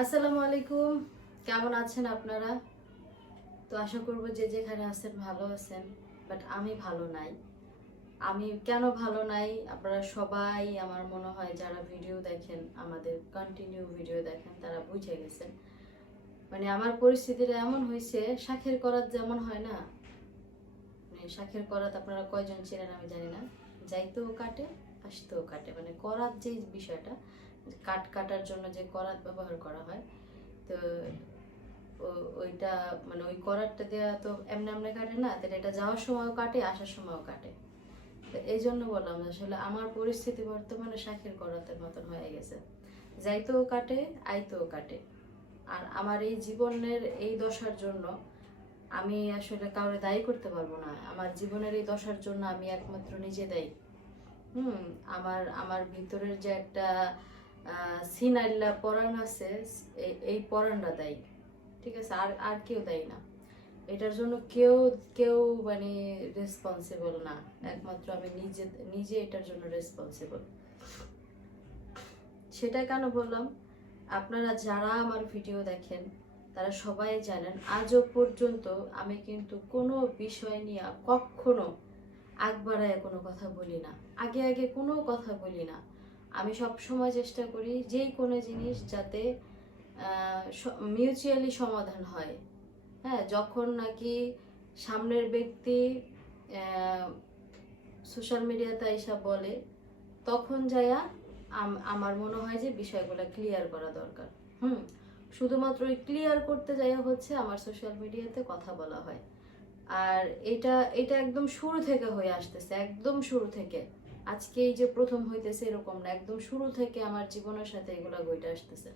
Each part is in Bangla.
আসসালামু আলাইকুম। কেমন আছেন আপনারা? তো আশা করব যে যেখানে আছেন ভালো আছেন। বাট আমি ভালো নাই। আমি কেন ভালো নাই আপনারা সবাই আমার মনে হয় যারা ভিডিও দেখেন, আমাদের কন্টিনিউ ভিডিও দেখেন, তারা বুঝে গেছেন। মানে আমার পরিস্থিতিটা এমন হয়েছে, শাখের করাত যেমন হয় না, মানে শাখের করাত আপনারা কয়জন চেনেন আমি জানি না। যাইতেও কাটে, আসতেও কাটে, মানে করাত যে বিষয়টা, কাটার জন্য যে করাত ব্যবহার করা হয়। তো ওইটা মানে ওই করারটা দেওয়া তো এমনি এমনি কাটে না, তাহলে এটা যাওয়ার সময়ও কাটে, আসার সময়ও কাটে। তো এই জন্য বললাম আসলে আমার পরিস্থিতি বর্তমানে শাকের করাতের মতন হয়ে গেছে। যাইতেও কাটে, আইতেও কাটে। আর আমার এই জীবনের এই দশার জন্য আমি আসলে কাউরে দায়ী করতে পারবো না। আমার জীবনের এই দশার জন্য আমি একমাত্র নিজে দায়ী। আমার আমার ভিতরের যে একটা সিনাইল্লা পরাণ আছে, এই পরাণটা দায়ী। ঠিক আছে, আর আর কেউ দেয় না এটার জন্য। কেউ কেউ মানে রেসপন্সিবল না, একমাত্র আমি নিজে নিজে এটার জন্য রেসপন্সিবল। সেটা কেন বললাম, আপনারা যারা আমার ভিডিও দেখেন তারা সবাই জানেন আজও পর্যন্ত আমি কিন্তু কোনো বিষয় নিয়ে কখনো আগ বাড়ায় কোনো কথা বলি না, আগে আগে কোনো কথা বলি না। আমি সব সময় চেষ্টা করি যেই কোনো জিনিস যাতে মিউচুয়ালি সমাধান হয়। হ্যাঁ, যখন নাকি সামনের ব্যক্তি সোশ্যাল মিডিয়াতে এসব বলে, তখন যাইয়া আমার মনে হয় যে বিষয়গুলো ক্লিয়ার করা দরকার। শুধুমাত্র ওই ক্লিয়ার করতে যাইয়া হচ্ছে আমার সোশ্যাল মিডিয়াতে কথা বলা হয়। আর এটা এটা একদম শুরু থেকে হয়ে আসতেছে, একদম শুরু থেকে। আজকে এই যে প্রথম হইতেছে এরকম না, একদম শুরু থেকে আমার জীবনের সাথে এগুলা ঘটে আসতেছে।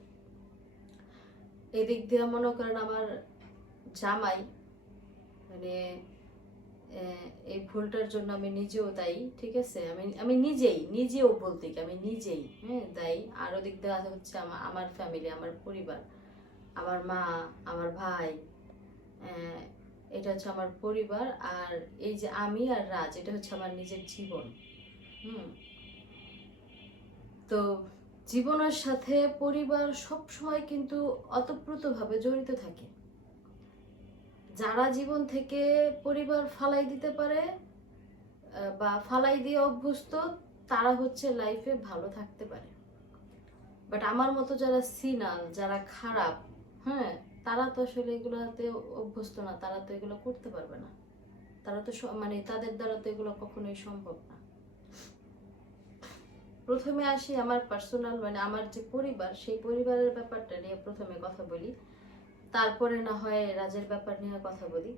এদিক দিয়ে মনে করেন আমার জামাই, মানে এই ভুলটার জন্য আমি নিজেও দায়ী। ঠিক আছে, আমি আমি নিজেও বলতে কি আমি নিজেই দায়ী। আর ওদিক দিয়ে হচ্ছে আমার ফ্যামিলি, আমার পরিবার, আমার মা, আমার ভাই, এটা হচ্ছে আমার পরিবার। আর এই যে আমি আর রাজ, এটা হচ্ছে আমার নিজের জীবন। হুম তো জীবনের সাথে পরিবার সব সময় কিন্তু ওতপ্রোতভাবে জড়িত থাকে। যারা জীবন থেকে পরিবার ফালাই দিতে পারে বা ফালাই দিয়ে অভ্যস্ত, তারা হচ্ছে লাইফে ভালো থাকতে পারে। বাট আমার মতো যারা সিনাল, যারা খারাপ, হ্যাঁ, তারা তো আসলে এগুলাতে অভ্যস্ত না, তারা তো এগুলো করতে পারবে না। তারা তো মানে তাদের দ্বারা তো এগুলো কখনোই সম্ভব না। প্রথমে আসি আমার পার্সোনাল, মানে আমার যে পরিবার, সেই পরিবারের ব্যাপারটা নিয়ে প্রথমে কথা বলি, তারপরে না হয় রাজের ব্যাপার নিয়ে কথা বলি।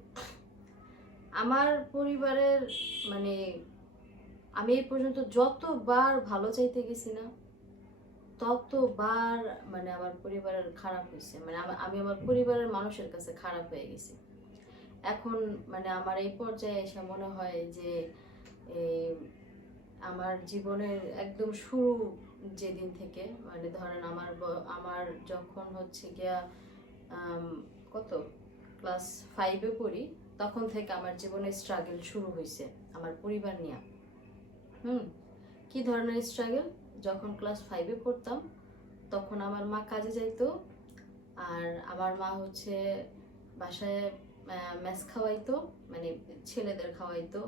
আমার পরিবারের মানে আমি এই পর্যন্ত যতবার ভালো চাইতে গেছি না, ততবার মানে আমার পরিবারের খারাপ হয়েছে। মানে আমি আমার পরিবারের মানুষের কাছে খারাপ হয়ে গেছি। এখন মানে আমার এই পর্যায়ে এসে মনে হয় যে আমার জীবনের একদম শুরু যেদিন থেকে, মানে ধরেন আমার যখন হচ্ছে গিয়া কত ক্লাস 5-এ পড়ি, তখন থেকে আমার জীবনের স্ট্রাগল শুরু হয়েছে আমার পরিবার নিয়ে। কি ধরনের স্ট্রাগল? যখন ক্লাস 5-এ পড়তাম, তখন আমার মা কাজে যাইতো, আর আমার মা হচ্ছে বাসায় মেস খাওয়াইতো, মানে ছেলেদের খাওয়াইতো।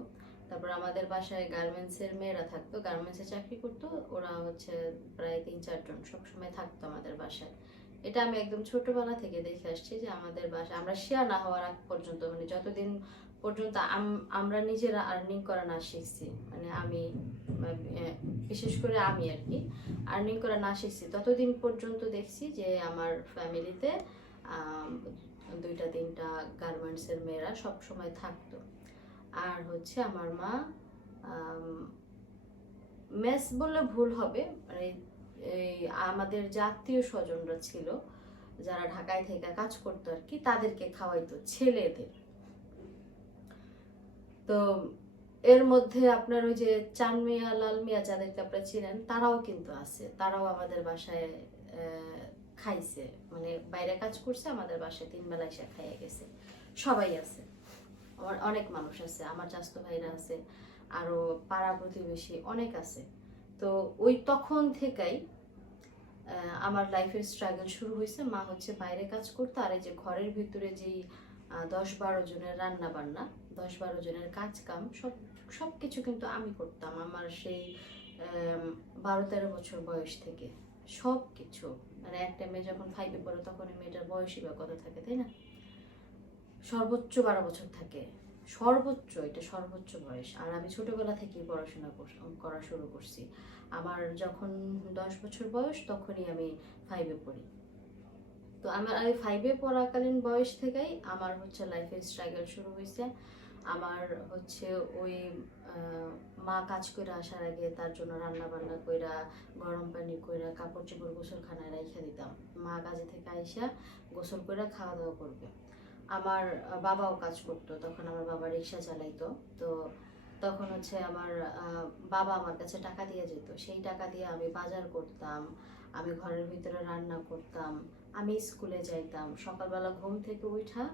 তারপর আমাদের বাসায় গার্মেন্টসের মেয়েরা থাকতো, গার্মেন্টসে চাকরি করতো, ওরা হচ্ছে প্রায় 3-4 জন সবসময় থাকতো আমাদের বাসায়। এটা আমি একদম ছোটবেলা থেকে দেখে আসছি যে আমাদের বাসায় আমরা শেয়ার না হওয়ার আগ পর্যন্ত, মানে যতদিন পর্যন্ত আমরা নিজেরা আর্নিং করা না শিখছি, মানে আমি বিশেষ করে আমি আর কি আর্নিং করা না শিখছি, ততদিন পর্যন্ত দেখছি যে আমার ফ্যামিলিতে 2-3টা গার্মেন্টসের মেয়েরা সব সময় থাকতো। আর হচ্ছে আমার মা মেস বললে ভুল হবে, মানে এই আমাদের যে আত্মীয় স্বজনরা ছিল যারা ঢাকায় থেকে কাজ করতো আর কি, তাদেরকে খাওয়াইতো ছেলেদের। তো এর মধ্যে আপনার ওই যে চান মিয়া, লাল মিয়া, যাদেরকে আপনারা চিনেন, তারাও কিন্তু আছে, তারাও আমাদের বাসায় খাইছে, মানে বাইরে কাজ করছে, আমাদের বাসায় 3 বেলা এসে খাইয়ে গেছে। সবাই আছে, আমার অনেক মানুষ আছে, আমার চাচাতো ভাইরা আছে, আরো পাড়া প্রতিবেশী অনেক আছে। তো ওই তখন থেকেই আমার লাইফের স্ট্রাগল শুরু হয়েছে। মা হচ্ছে বাইরে কাজ করতো, আর এই যে ঘরের ভিতরে যেই 10-12 জনের রান্না বান্না, 10-12 জনের কাজ কাম, সব কিছু কিন্তু আমি করতাম। আমার সেই 12-13 বছর বয়স থেকে সব কিছু, মানে একটা মেয়ে যখন 5-এ পড়ে তখন মেয়েটার বয়সই বা কত থাকে, তাই না? সর্বোচ্চ 12 বছর থাকে, সর্বোচ্চ, এটা সর্বোচ্চ বয়স। আর আমি ছোটবেলা থেকেই পড়াশোনা করা শুরু করছি। আমার যখন 10 বছর বয়স তখনই আমি 5-এ পড়ি। তো আমি 5-এ পড়াকালীন বয়স থেকেই আমার হচ্ছে লাইফের স্ট্রাগল শুরু হয়েছে। আমার হচ্ছে ওই মা কাজ করে আসার আগে তার জন্য রান্না বান্না কইরা, গরম পানি কইরা, কাপড় চোপড় গোসলখানায় রাইখা দিতাম। মা কাজে থেকে আইসা গোসল করে খাওয়া দাওয়া করবে। আমার বাবাও কাজ করতো, তখন আমার বাবা রিক্সা চালাইতো। তো তখন হচ্ছে আমার বাবা আমার কাছে টাকা দিয়ে যেত, সেই টাকা দিয়ে আমি বাজার করতাম, আমি ঘরের ভিতরে রান্না করতাম, আমি স্কুলে যাইতাম। সকালবেলা ঘুম থেকে উঠা,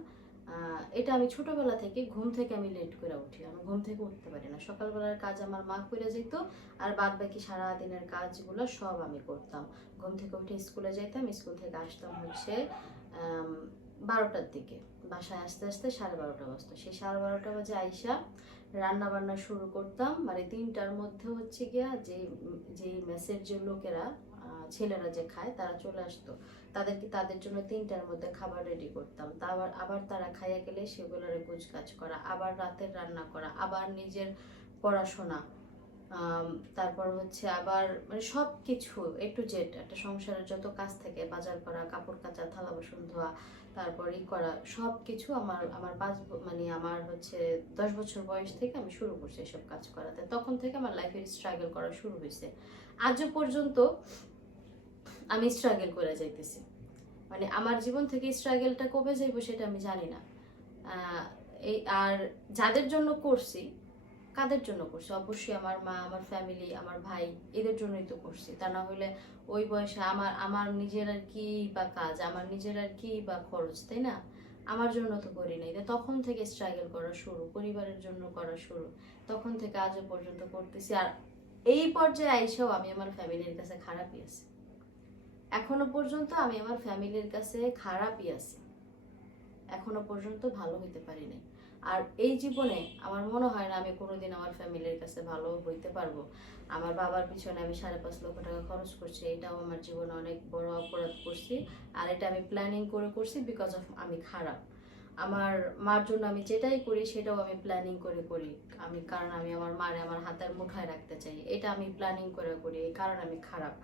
এটা আমি ছোটবেলা থেকে ঘুম থেকে আমি লেট করে উঠি, আমি ঘুম থেকে উঠতে পারি না। সকালবেলার কাজ আমার মা করে যেত, আর বাদ বাকি সারাদিনের কাজগুলো সব আমি করতাম। ঘুম থেকে উঠে স্কুলে যাইতাম, স্কুল থেকে আসতাম হচ্ছে 12টার দিকে। বাসায় আসতে আসতে 12:30 বাজতো। সেই 12:30 বাজে আইসা রান্না বান্না শুরু করতাম। মানে 3টার মধ্যে হচ্ছে গিয়া যে মেসের যে লোকেরা, ছেলেরা যে খায়, তারা চলে আসতো। তাদের জন্য 3টার মধ্যে খাবার রেডি করতাম। আবার তারা খাইয়া গেলে সেগুলোর গোছগাছ করা, আবার রাতের রান্না করা, আবার নিজের পড়াশোনা, তারপর হচ্ছে আবার মানে সব কিছু A to Z, একটা সংসারের যত কাজ থাকে, বাজার করা, কাপড় কাচা, থালা বাসন ধোয়া, তারপর করা, সব কিছু আমার আমার মানে আমার হচ্ছে 10 বছর বয়স থেকে আমি শুরু করছি এসব কাজ করাতে। তখন থেকে আমার লাইফের স্ট্রাগল করা শুরু হয়েছে। আজও পর্যন্ত আমি স্ট্রাগল করে যাইতেছি। মানে আমার জীবন থেকে স্ট্রাগলটা কবে যাইব সেটা আমি জানি না। আর যাদের জন্য করছি, কাদের জন্য করছি? অবশ্যই আমার মা, আমার ফ্যামিলি, আমার ভাই, এদের জন্যই তো করছি। তা না হলে ওই বয়সে আমার নিজের আর কি বা কাজ, আমার নিজের আর কি বা খরচ, তাই না? আমার জন্য তো করি নাই। তখন থেকে স্ট্রাগল করা শুরু, পরিবারের জন্য করা শুরু, তখন থেকে আজও পর্যন্ত করতেছি। আর এই পর্যায়ে আইসাও আমি আমার ফ্যামিলির কাছে খারাপই আছি। এখনো পর্যন্ত আমি আমার ফ্যামিলির কাছে খারাপই আছি, এখনো পর্যন্ত ভালো হইতে পারি নাই। আর এই জীবনে আমার মনে হয় না আমি কোনোদিন আমার ফ্যামিলির কাছে ভালো হইতে পারবো। আমার বাবার পিছনে আমি 5.5 লক্ষ টাকা খরচ করছি, এটাও আমার জীবনে অনেক বড় অপরাধ করছি। আর এটা আমি প্ল্যানিং করে করছি, বিকজ অফ আমি খারাপ। আমার মার জন্য আমি যেটাই করি সেটাও আমি প্ল্যানিং করে করি। কারণ আমি আমার মারে আমার হাতের মুঠায় রাখতে চাই, এটা আমি প্ল্যানিং করে করি, এই কারণ আমি খারাপ।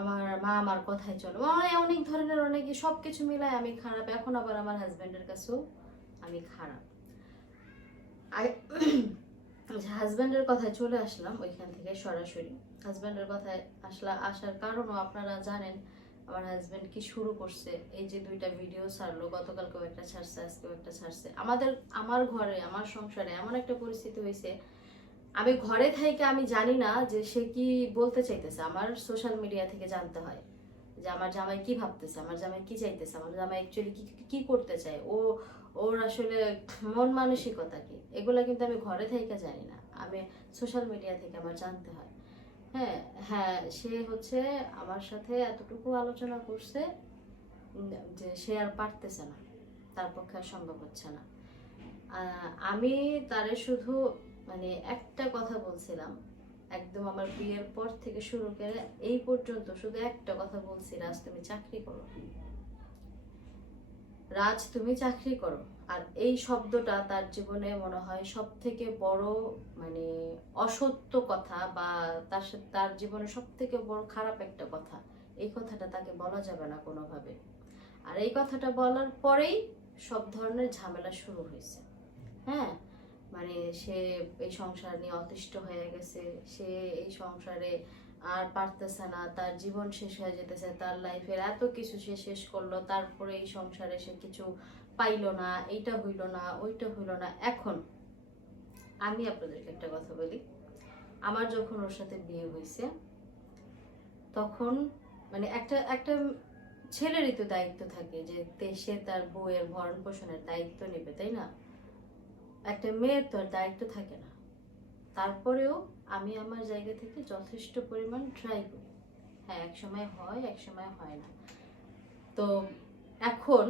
আমার মা আমার কথাই চলো, অনেক ধরনের অনেক সবকিছু মিলায় আমি খারাপ। এখন আবার আমার হাজবেন্ডের কাছেও আমি খারাপ। হাজবেন্ডের কথায় চলে আসলাম, ওইখান থেকে সরাসরি হাজবেন্ডের কথায় আসার কারণও আপনারা জানেন। আমার হাজবেন্ড কি শুরু করছে, এই যে 2টা ভিডিও ছাড়লো, গতকালকেও একটা ছাড়ছে, আজকেও একটা ছাড়ছে। আমার ঘরে, আমার সংসারে এমন একটা পরিস্থিতি হয়েছে, আমি ঘরে থেকে আমি জানি না যে সে কি বলতে চাইতেছে। আমার সোশ্যাল মিডিয়া থেকে জানতে হয় যে আমার জামাই কি ভাবতেছে, আমার জামাই কি চাইতেছে, আমার জামাই অ্যাকচুয়ালি কি কি করতে চায়, ওর আসলে মন মানসিকতা কি, এগুলা কিন্তু আমি ঘরে থেকে জানি না, আমি সোশ্যাল মিডিয়া থেকে আমার জানতে হয়। হ্যাঁ, হ্যাঁ, সে হচ্ছে আমার সাথে এতটুকু আলোচনা করছে যে সে আর পারতেছে না, তার পক্ষে আর সম্ভব হচ্ছে না। আমি তারে শুধু মানে একটা কথা বলছিলাম, একদম আমার বিয়ের পর থেকে শুরু করে এই পর্যন্ত শুধু একটা কথা বলছি, রাজ তুমি চাকরি করো, রাজ তুমি চাকরি করো। আর এই শব্দটা তার জীবনে মনে হয় সব থেকে বড় মানে অসত্য কথা, বা তার সাথে তার জীবনে সব থেকে বড় খারাপ একটা কথা। এই কথাটা তাকে বলা যাবে না কোনোভাবে। আর এই কথাটা বলার পরেই সব ধরনের ঝামেলা শুরু হয়েছে। হ্যাঁ, মানে সে এই সংসার নিয়ে অতিষ্ঠ হয়ে গেছে, সে এই সংসারে আর পারতেছে না, তার জীবন শেষ হয়ে যেতেছে, তার লাইফের এত কিছু সে শেষ করলো, তারপরে এই সংসারে সে কিছু পাইলো না, এইটা হইলো না, ওইটা হইলো না। এখন আমি আপনাদেরকে একটা কথা বলি, আমার যখন ওর সাথে বিয়ে হয়েছে তখন মানে একটা একটা ছেলেরই তো দায়িত্ব থাকে যে সে তার বউয়ের ভরণ পোষণের দায়িত্ব নেবে, তাই না? একটা মেয়ের তো আর দায়িত্ব থাকে না। তারপরেও আমি আমার জায়গা থেকে যথেষ্ট পরিমাণ ট্রাই করি, হ্যাঁ, এক সময় হয়, এক সময় হয় না। তো এখন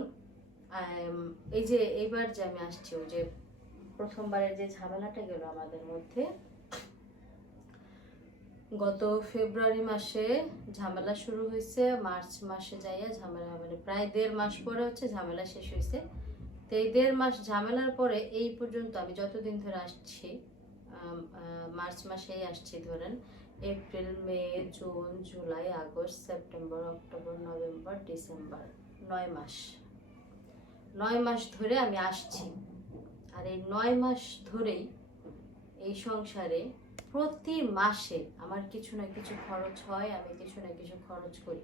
এই যে এইবার যে আমি আসছি, ওই যে প্রথমবারের যে ঝামেলাটা গেল আমাদের মধ্যে, গত ফেব্রুয়ারি মাসে ঝামেলা শুরু হয়েছে, মার্চ মাসে যাইয়া ঝামেলা, মানে প্রায় 1.5 মাস পরে হচ্ছে ঝামেলা শেষ হয়েছে। তো এই 1.5 মাস ঝামেলার পরে এই পর্যন্ত আমি যতদিন ধরে আসছি, মার্চ মাসেই আসছি ধরেন, April, May, June, July, August, September, October, November, December, 9 মাস। 9 মাস ধরে আমি আসছি। আর এই 9 মাস ধরেই এই সংসারে প্রতি মাসে আমার কিছু না কিছু খরচ হয়, আমি কিছু না কিছু খরচ করি।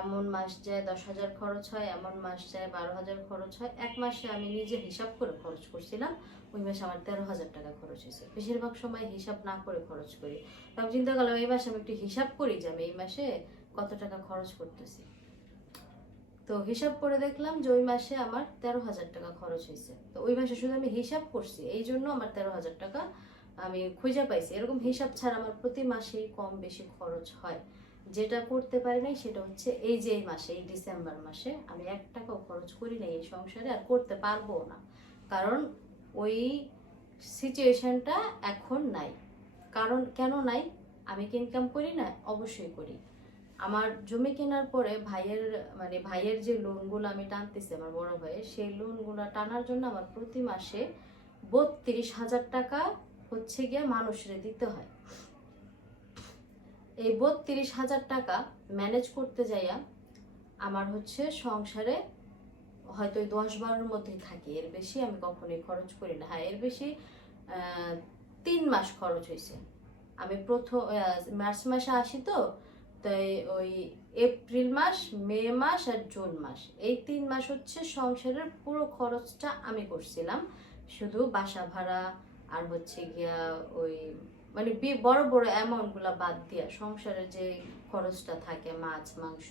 এমন মাস যায় 10,000 খরচ হয়, এমন মাস যায় 12,000 খরচ হয়। এক মাসে আমি নিজে হিসাব করে খরচ করছিলাম, ওই মাসে আমার 13,000 টাকা খরচ হয়েছে। বেশিরভাগ সময় হিসাব না করে খরচ করি। আমি চিন্তা করলাম এই মাসে আমি একটু হিসাব করি যে আমি এই মাসে কত টাকা খরচ করতেছি। তো হিসাব করে দেখলাম যে ওই মাসে আমার 13,000 টাকা খরচ হয়েছে। তো ওই মাসে শুধু আমি হিসাব করছি, এই জন্য আমার 13,000 টাকা আমি খুঁজে পাইছি। এরকম হিসাব ছাড়া আমার প্রতি মাসেই কম বেশি খরচ হয়। যেটা করতে পারি নাই সেটা হচ্ছে এই যে এই মাসে, এই ডিসেম্বর মাসে আমি 1 টাকাও খরচ করি নাই এই সংসারে, আর করতে পারবো না। কারণ ওই সিচুয়েশনটা এখন নাই। কারণ কেন নাই? আমি কি ইনকাম করি না? অবশ্যই করি। আমার জমি কেনার পরে ভাইয়ের যে লোনগুলো আমি টানতেছি, আমার বড় ভাইয়ের, সেই লোনগুলো টানার জন্য আমার প্রতি মাসে 32,000 টাকা হচ্ছে গিয়ে মানুষের দিতে হয়। এই 32,000 টাকা ম্যানেজ করতে যাইয়া আমার হচ্ছে সংসারে হয়তো 10-12-র মধ্যেই থাকি, এর বেশি আমি কখনোই খরচ করি না। হ্যাঁ, এর বেশি 3 মাস খরচ হয়েছে। আমি প্রথম মার্চ মাসে আসি, তো তাই ওই এপ্রিল মাস, মে মাস আর জুন মাস, এই 3 মাস হচ্ছে সংসারের পুরো খরচটা আমি করছিলাম। শুধু বাসা ভাড়া আর হচ্ছে গিয়া ওই মানে বড় বড় অ্যামাউন্টগুলো বাদ দিয়া সংসারের যে খরচটা থাকে, মাছ মাংস,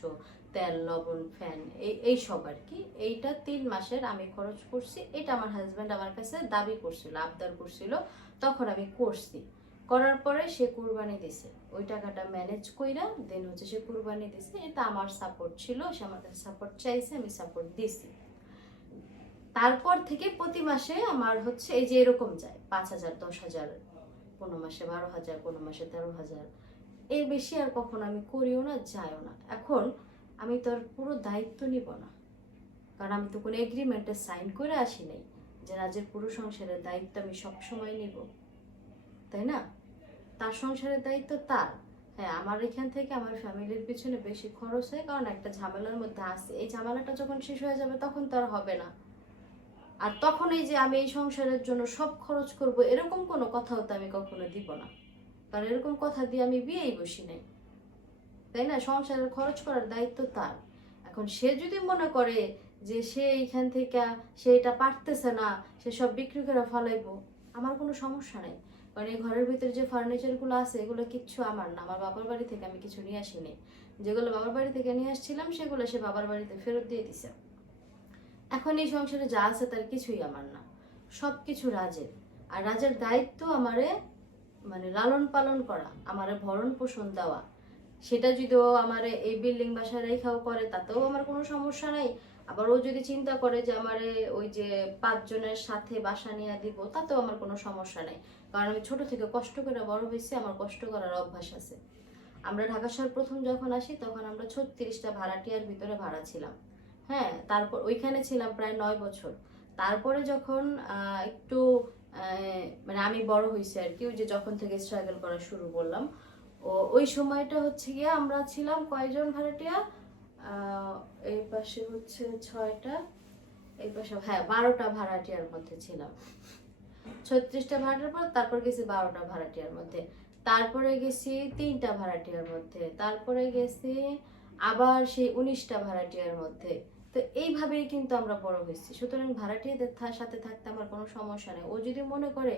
তেল লবণ ফ্যান, এই সব আর কি, এইটা 3 মাসের আমি খরচ করছি। এটা আমার হাজব্যান্ড আমার কাছে দাবি করছিল, আবদার করছিল, তখন আমি করছি। করার পরে সে কুরবানি দিছে, ওই টাকাটা ম্যানেজ কইরা দেন হচ্ছে সে কুরবানি দিছে। এটা আমার সাপোর্ট ছিল, সে আমার কাছে সাপোর্ট চাইছে, আমি সাপোর্ট দিছি। তারপর থেকে প্রতি মাসে আমার হচ্ছে এই যে এরকম যায় 5,000, 10,000, কোনো মাসে 12,000, কোনো মাসে 13,000। এর বেশি আর কখনো আমি করিও না, যাইও না। এখন আমি তোর পুরো দায়িত্ব নিব না, কারণ আমি তো কোনো এগ্রিমেন্টে সাইন করে আসি নাই যে রাজের পুরো সংসারের দায়িত্ব আমি সবসময় নিব, তাই না? তার সংসারের দায়িত্ব তার। হ্যাঁ, আমার এখান থেকে আমার ফ্যামিলির পিছনে বেশি খরচ হয়, কারণ একটা ঝামেলার মধ্যে আছে। এই ঝামেলাটা যখন শেষ হয়ে যাবে তখন তো আর হবে না। আর তখন এই যে আমি এই সংসারের জন্য সব খরচ করব, এরকম কোনো কথাও তো আমি কখনো দিব না। কারণ এরকম কথা দিয়ে আমি বিয়েই বসি নাই, তাই না? সংসারের খরচ করার দায়িত্ব তার। এখন সে যদি মনে করে যে সে এইখান থেকে সে এটা পারতেছে না, সে সব বিক্রি করে ফলাইবো, আমার কোনো সমস্যা নেই। কারণ এই ঘরের ভিতরে যে ফার্নিচারগুলো আছে এগুলো কিচ্ছু আমার না, আমার বাবার বাড়ি থেকে আমি কিছু নিয়ে আসিনি। যেগুলো বাবার বাড়ি থেকে নিয়ে আসছিলাম সেগুলো সে বাবার বাড়িতে ফেরত দিয়ে দিছে। এখন এই সংসারে যা আছে তার কিছুই আমার না, সব কিছু রাজের। আর রাজের দায়িত্ব আমারে মানে লালন পালন করা, আমারে ভরণ পোষণ দেওয়া। সেটা যদি ও আমারে এই বিল্ডিং বাসায় রেখাও করে তাতেও আমার কোনো সমস্যা নাই। আবার ও যদি চিন্তা করে যে আমারে ওই যে 5 জনের সাথে বাসা নিয়ে দিব, তাতেও আমার কোনো সমস্যা নাই। কারণ আমি ছোট থেকে কষ্ট করে বড় হয়েছি, আমার কষ্ট করার অভ্যাস আছে। আমরা ঢাকা শহর প্রথম যখন আসি তখন আমরা 36টা ভাড়াটিয়ার ভিতরে ভাড়া ছিলাম। হ্যাঁ, তারপর ওইখানে ছিলাম প্রায় 9 বছর। তারপরে যখন একটু মানে আমি বড় হয়েছি আর কি, ওই যে যখন থেকে স্ট্রাগল করা শুরু করলাম, ওই সময়টা হচ্ছে গিয়ে আমরা ছিলাম কয়জন ভাড়াটিয়া, এই পাশে হচ্ছে 6টা, এই পাশে হ্যাঁ 12টা ভাড়াটিয়ার মধ্যে ছিলাম। 36টা ভাড়াটিয়ার পর তারপর গেছি 12টা ভাড়াটিয়ার মধ্যে, তারপরে গেছি 3টা ভাড়াটিয়ার মধ্যে, তারপরে গেছি আবার সেই 19টা ভাড়াটিয়ার মধ্যে। তো এইভাবেই কিন্তু আমরা বড় হয়েছি। সুতরাং ভাড়াটিয়াদের সাথে থাকতে আমার কোনো সমস্যা নেই। ও যদি মনে করে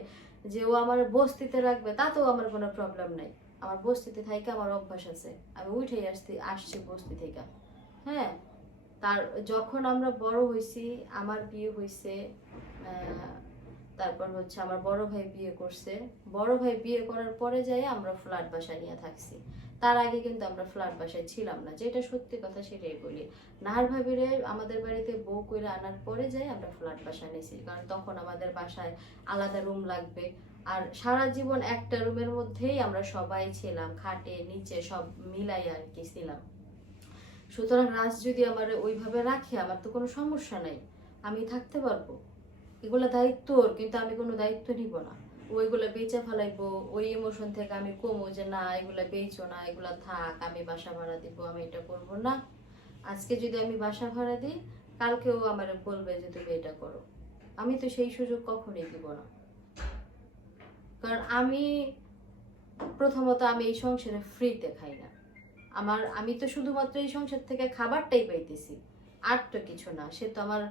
যে ও আমার বস্তিতে রাখবে, তাতেও আমার কোনো প্রবলেম নাই। আমার বস্তিতে থাইকে আমার অভ্যাস আছে, আমি উঠেই আসছি বস্তি থেকে। হ্যাঁ, তার যখন আমরা বড় হয়েছি, আমার বিয়ে হয়েছে, তারপর হচ্ছে আমার বড় ভাই বিয়ে করছে। বড় ভাই বিয়ে করার পরে যাই আমরা ফ্ল্যাট বাসা নিয়ে থাকছি। তার আগে কিন্তু আমরা ফ্ল্যাট বাসায় ছিলাম না, যেটা সত্যি কথা সেটাই বলি। নাহার ভাবিরে আমাদের বাড়িতে বউ করে আনার পরে যাই আমরা ফ্ল্যাট বাসায় নিয়েছি, কারণ তখন আমাদের বাসায় আলাদা রুম লাগবে। আর সারা জীবন একটা রুমের মধ্যেই আমরা সবাই ছিলাম, খাটে নিচে সব মিলাই আর কি ছিলাম। সুতরাং রাজ যদি আমার ওইভাবে রাখে আমার তো কোনো সমস্যা নাই, আমি থাকতে পারবো। এগুলো দায়িত্ব ওর, কিন্তু আমি কোনো দায়িত্ব নিব না। ওইগুলো বেচে ফেলাইবো, ওই ইমোশন থেকে আমি কমো যে না এগুলা বেচো না, এগুলা থাক, আমি বাসা ভাড়া দিব, আমি এটা করবো না। আজকে যদি আমি বাসা ভাড়া দিই, কালকেও আমার বলবে যে তুমি এটা করো। আমি তো সেই সুযোগ কখনোই দিব না, কারণ আমি প্রথমত আমি এই সংসারে ফ্রিতে খাই না। আমি তো শুধুমাত্র এই সংসার থেকে খাবারটাই পাইতেছি, আর তো কিছু না। সে তো আমার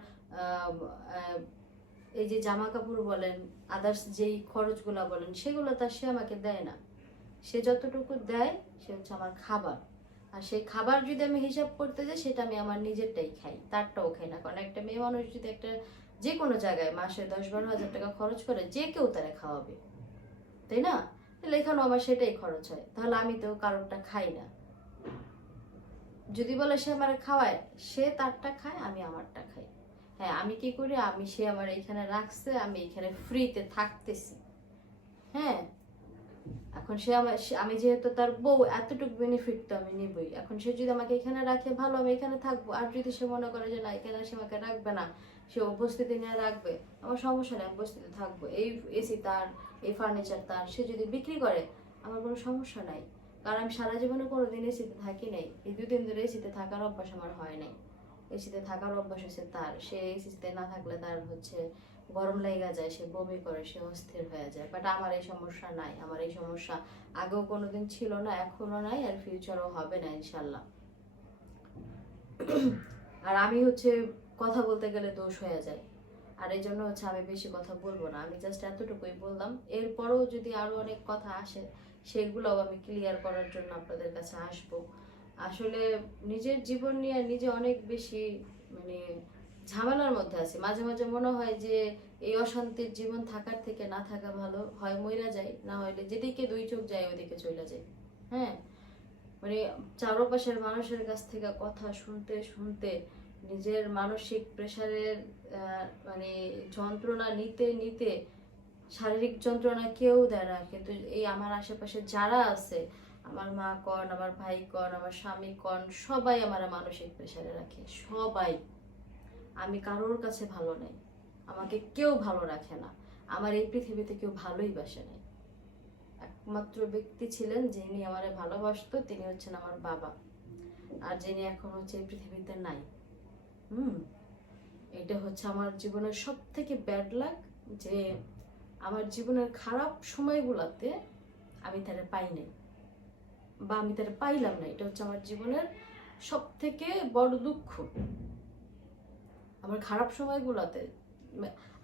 এই যে জামা কাপড় বলেন, আদার্স যেই খরচগুলা বলেন, সেগুলো তার সে আমাকে দেয় না। সে যতটুকু দেয় সে হচ্ছে আমার খাবার। আর সেই খাবার যদি আমি হিসাব করতে যাই, সেটা আমি আমার নিজেরটাই খাই, তারটাও খাই না। কারণ একটা মেয়ে মানুষ যদি একটা যে কোনো জায়গায় মাসে 10-12 হাজার টাকা খরচ করে, যে কেউ তারা খাওয়াবে, তাই না? তাহলে এখানেও আমার সেটাই খরচ হয়, তাহলে আমি তো কারোরটা খাই না। যদি বলে সে আমার খাওয়ায়, সে তারটা খায়, আমি আমারটা খাই। হ্যাঁ, আমি কি করি, সে আমার এখানে রাখছে, আমি এখানে ফ্রিতে থাকতেছি। হ্যাঁ, এখন আমি যেহেতু তার বউ, এতটুকু বেনিফিট তো আমি নিবই। এখন সে যদি আমাকে এখানে রাখে ভালো, আমি এখানে থাকবো। আর যদি সে মনে করে যে না এখানে সে আমাকে রাখবে না, সে উপস্থিতি নিয়ে রাখবে, আমার সমস্যা নেই, আমি উপস্থিতি থাকবো। এই এসি তার, এই ফার্নিচার তার, সে যদি বিক্রি করে আমার কোনো সমস্যা নাই। কারণ আমি সারা জীবনে কোনোদিন এসিতে থাকি নাই। এই 2 দিন ধরে এসিতে থাকার অভ্যাস আমার হয় নাই। এসিতে থাকার অভ্যাস হচ্ছে তার। সে এসিতে না থাকলে তার হচ্ছে গরম লেগে যায়, সে বমি করে, সে অস্থির হয়ে যায়। বাট আমার এই সমস্যা নাই। আমার এই সমস্যা আগেও কোনোদিন ছিল না, এখনো নাই, আর ফিউচারও হবে না ইনশাল্লাহ। আর আমি হচ্ছে কথা বলতে গেলে দোষ হয়ে যায়, আর এই জন্য হচ্ছে আমি বেশি কথা বলবো না। আমি জাস্ট এতটুকুই বললাম। এরপরেও যদি আরো অনেক কথা আসে, সেগুলোও আমি ক্লিয়ার করার জন্য আপনাদের কাছে আসবো। আসলে নিজের জীবন নিয়ে নিজে অনেক বেশি মানে ঝামেলার মধ্যে আছি। মাঝে মাঝে মনে হয় যে এই অশান্তির জীবন থাকার থেকে না থাকা ভালো, হয় মইরা যায়, না হলে যেদিকে 2 চোখ যায় ওইদিকে চলে যায়। হ্যাঁ, মানে চারপাশের মানুষের কাছ থেকে কথা শুনতে শুনতে নিজের মানসিক প্রেসারের মানে যন্ত্রণা নিতে নিতে, শারীরিক যন্ত্রণা কেউ দেয় না, কিন্তু এই আমার আশেপাশে যারা আছে, আমার মা কন, আমার ভাই কন, আমার স্বামী কন, সবাই আমার মানসিক প্রেসারে রাখে, সবাই। আমি কারোর কাছে ভালো নেই, আমাকে কেউ ভালো রাখে না, আমার এই পৃথিবীতে কেউ ভালোই বাসে নাই। একমাত্র ব্যক্তি ছিলেন যিনি আমারে ভালোবাসতো, তিনি হচ্ছেন আমার বাবা, আর যিনি এখন হচ্ছে এই পৃথিবীতে নাই। এটা হচ্ছে আমার জীবনের সব থেকে ব্যাড লাক, যে আমার জীবনের খারাপ সময়গুলোতে আমি তারা পাই নাই, বা আমি তারা পাইলাম না। এটা হচ্ছে আমার জীবনের সব থেকে বড় দুঃখ। আমার খারাপ সময়গুলোতে,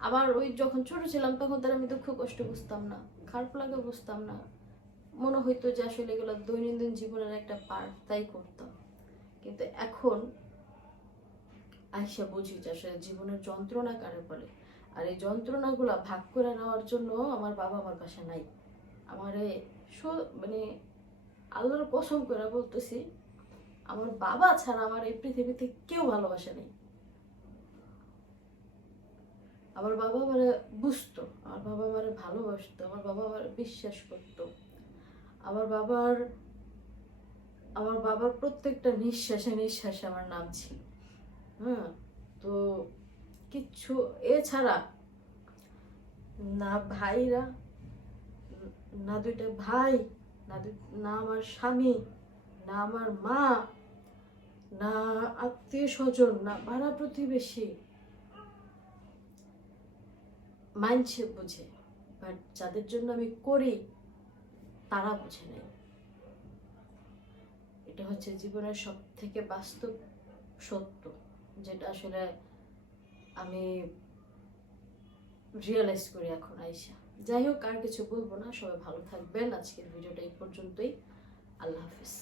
আবার ওই যখন ছোট ছিলাম তখন তার আমি দুঃখ কষ্ট বুঝতাম না, খারাপ লাগে বুঝতাম না, মনে হইতো যে আসলে এগুলো দৈনন্দিন জীবনের একটা পার্ট, তাই করতাম। কিন্তু এখন আইসা বুঝি যে আসলে জীবনের যন্ত্রণা কারে বলে। আর এই যন্ত্রণাগুলা ভাগ করে নেওয়ার জন্য আমার বাবা আমার পাশে নাই। আমারে মানে আল্লাহর কসম করে বলতেছি, আমার বাবা ছাড়া আমার এই পৃথিবীতে কেউ ভালোবাসে নেই। আমার বাবা আমারে বুঝতো, আমার বাবা আমারে ভালোবাসতো, আমার বাবা আমারে বিশ্বাস করতো। আমার বাবার প্রত্যেকটা নিঃশ্বাসে নিঃশ্বাসে আমার নাম ছিল। হ্যাঁ, তো কিচ্ছু এছাড়া না ভাইরা, না 2টা ভাই, না আমার স্বামী, না আমার মা, না আত্মীয় স্বজন, না পাড়া প্রতিবেশী মানছে বুঝে, বাট যাদের জন্য আমি করি তারা বুঝে নেই। এটা হচ্ছে জীবনের সব থেকে বাস্তব সত্য, যেটা আসলে আমি রিয়েলাইজ করি এখন আইসা। যাই হোক, আর কিছু বলবো না, সবাই ভালো থাকবেন। আজকের ভিডিওটা এই পর্যন্তই। আল্লাহ হাফিজ।